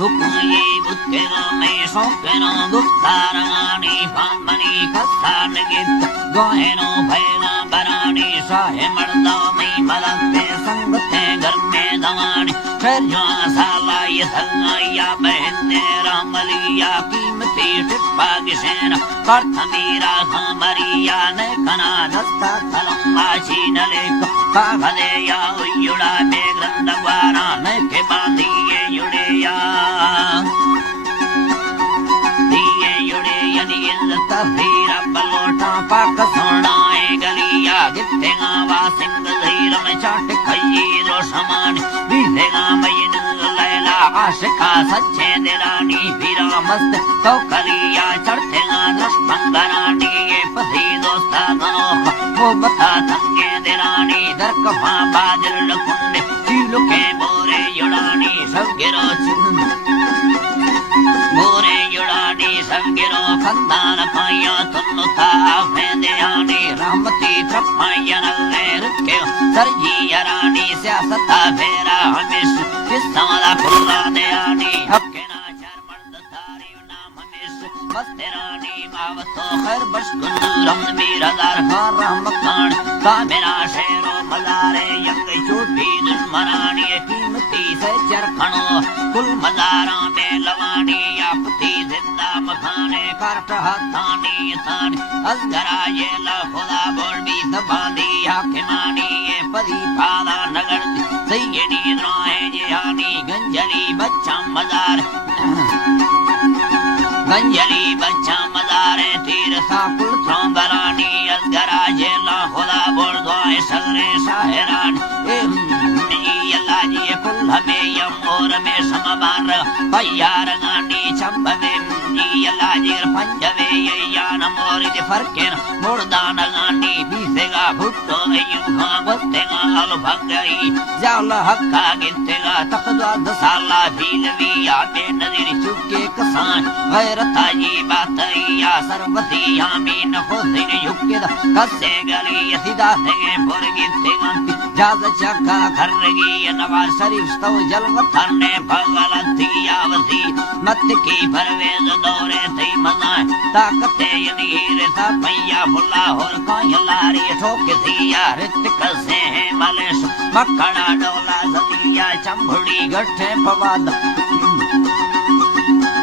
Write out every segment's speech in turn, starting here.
दुखये बुद्धेनो मे शोकेनो दुस्तारानी पामनी कस्तान गित गोहेनो भयना बरानी शाहे मर्दा में मलते संगते घर में दवानी फिर जो साला ये सगाया बहने रामलिया कीमती टिप्पा किसेना कर्थ मेरा हमरिया ने कना दस्ता कलमाशी नलेको कागदे या उयुड़ा बेग्रंदवारा ने के बांधिए युड़ेया दिए युड़े यदि इल्लत भीरा बलोटा पाक सोनाए गलिया गित्तेगा वासिंग धीर में चाट खई रो समान बीतेगा मयन लैला आशिका सच्चे दिलानी भीरा मस्त तो कलिया चढ़तेगा लश्मंगरानी ये पसी दोस्ता गनो वो बता थंगे दिलानी दर कफा बाजर लकुंडे चीलु के बोरे युड़ानी सब गिरो बोरे युड़ानी सब गिरो खंदान पाया तुन्नु ताफे दयानी रहमती त्रपाया नल्ले रुके सरजी यरानी सियासता फेरा हमेश किस्साला खुल्ला दयानी हक्के ना चार मर्द तारी नाम हमेश मस्तेरानी मावतो खैर बशकुन रम मेरा दार खार रहमकान का मेरा शेरो मजारे यंग चोटी दुश्मनानी कीमती से चरखनो कुल मजारा में लवानी आपती जिंदा मखाने करट हथानी थानी असगरा ये ला खुदा बोलबी सबादी हाकिमानी ये पदी पादा नगर सैयदी द्रोहे जिहानी गंजली बच्चा मजार गंजली बच्चा मजारे तीर साकुल थ्रोंबरानी असगरा ये ला खुदा बोल दुआए सगरे शाहरान अल्लाह जी कुल हमें यमोर में समबार पयार गानी चंबवे अल्लाह जी पंजवे ये यान मोर जे फरके मुर्दान गानी बीसेगा भुट्टो युगा बस्तेगा अल भगई जाल हक्का गितेगा तकदा दसाला भीलवी आबे नदीर चुके कसान गैरता जी बात या सरबती यामीन खुदिन युके कसे गली यसिदा से पुरगितेगा जाज चक्का खरगी नवाज शरीफ तो जलवतन ने भगलती यावसी मत की परवेज दौरे थी मजा ताकते यनीर सा पैया भुला होर कायलारी ठोक दिया ऋतिक से मलेश मक्खड़ा डोला जलिया चंबुड़ी गठे फवाद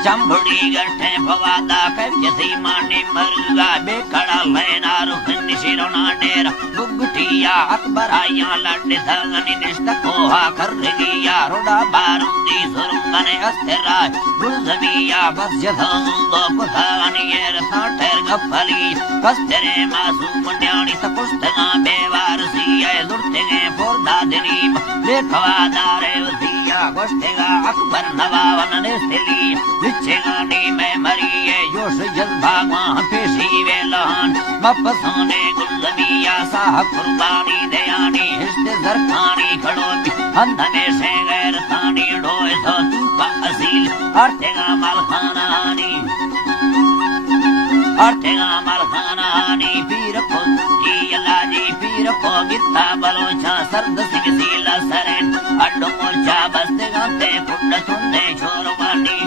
चंबुड़ी गठे फवादा कब्जसी माने मरगा बेकड़ा लेना रुखन शिरोना डेरा बुगटिया अकबर आया लड्डे सगनी निष्ठ कोहा कर गया रोड़ा बारूदी सुरंगने अस्तेरा बुलजबिया बस जथंगो पुथानी एर साठेर गफली कस्तेरे मासूम न्याणी सपुष्टगा बेवारसी ऐ दुर्तेगे फोरदा दिनीम लेखवादारे वसिया गोष्टेगा अकबर नवावन नेस्तेली विच्छेगानी में मरिए योश जज्बागा पेशी वेलान मपसोने गुलजबिया साह कुर्बानी दयानी हिस्ते जरखानी खड़ोती अंधने से गैर तानी ढोए तो तूपा असील अर्तेगा मलखानानी पीर को लाजी पीर को गित्ता बलोचा सर्द सिंह सीला सरेन अड्डो मोर्चा बस्ते गाते पुंड सुनने छोरवानी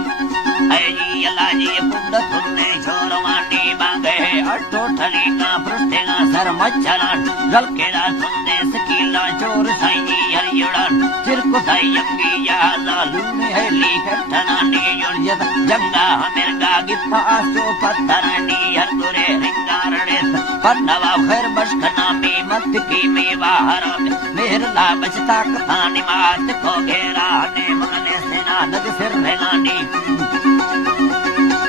ऐजी लाजी पुंड सुनने छोरवानी मांगे अट्टो ठली का पृष्ठेगा सर मच्छलान जलकेदा सुनने सकीला चोर साईं हरियुड़ान चिरको सायंगी यादा लूने है लीखटनानी युर्जत जंगा हमिरगा गित्ता आसो पत्थरानी हरदुरे रिंगारणे पन्नवा खैर बशकना में मत की मेवा हराम मेहरला बचता कथानी मात को घेरा ने मगने सेना नग सिर रेगानी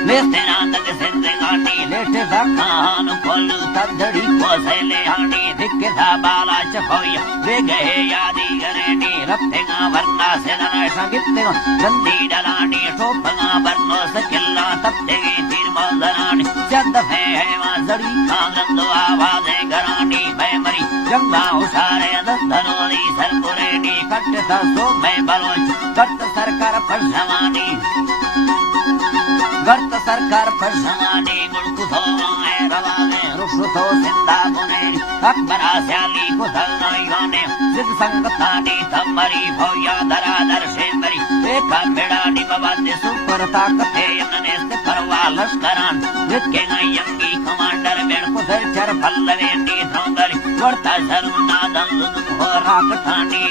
लेसेना नग सिर रेगानी लेटे जाकान खोलू तदड़ी को सेले हानी दिक्के था बाला चकोया वे गए यादी गरेनी रफ्तेगा वरना सेना संगित्तेगा गंदी डलानी टोपगा बरनो सकिल्ला तप्तेगी तीर मौजरानी चंद है जड़ी कांगंदो आवाज़े घरानी मैं मरी जंगा उसारे दस्तनोरी सरपुरेनी कट सो मैं बलोच कट सरकार पर जमानी गर्त सरकार पर जमानी गुड़कु थो है रवाने रुसु थो सिंदा बुनेरी अकबरा स्याली कुथल नाइगाने जिद संगतानी तमरी भोया दरादर से मरी एक देखा बेड़ा निभवाते सुपर ताकत है यमने से परवा लश्करान जिसके यंगी कमांडर बेड़ को चर फल्लवे नी धोंगरी वर्ता जरूना दंदुन हो राकठानी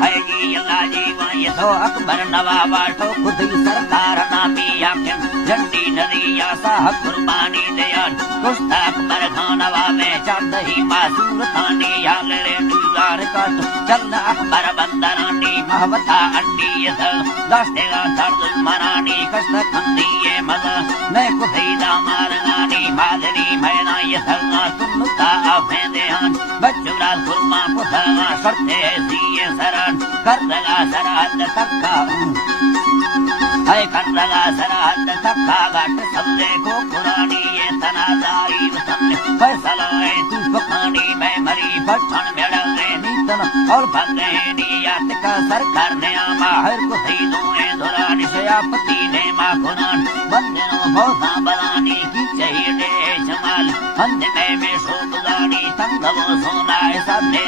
है जी अल्लाह जी वाये तो अकबर नवाब तो खुद ही सरकार नामी आखिर झंडी नदी या साहब कुर्बानी दयान कुश्ता अकबर खान नवाब में चढ़ ही मासूर थानी याल रे दुआर का चल अकबर बंदरानी महबता अंडी ये दस्तेगा दर्द मरानी कष्ट खंदी ये मजा मैं कुफैदा मारगानी मादनी मैना ये धरना सुनता आफे देहान बच्चुरा खुरमा पुथगा सरते दिए सरन कर दगा सरहद तक्का है कर दगा सरहद तक्का घाट सबले को पुरानी ये तनादारी वतन फैसला है तू पकानी मैं मरी पठान मेड़े नीतन और भगे नियत का सरकार ने आमा हर को सही दोए धुरानी सयापति ने मां खुरान बंदनो भौसा बनानी की चाहिए जमाल अंध में शोभदानी तंगवो सोना ऐसा दे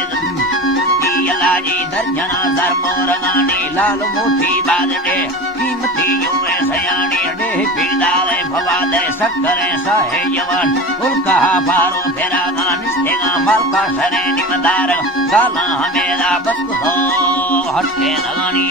लाजी दर्जना सर मोरगानी लाल मोती बादले कीमती युवे सयानी डे पीदाले भवादे सक्करे साहे यवन उनका बारो फेरा गानिस्तेगा मालका सरे निमदार गाला हमेरा बस को हटे लगानी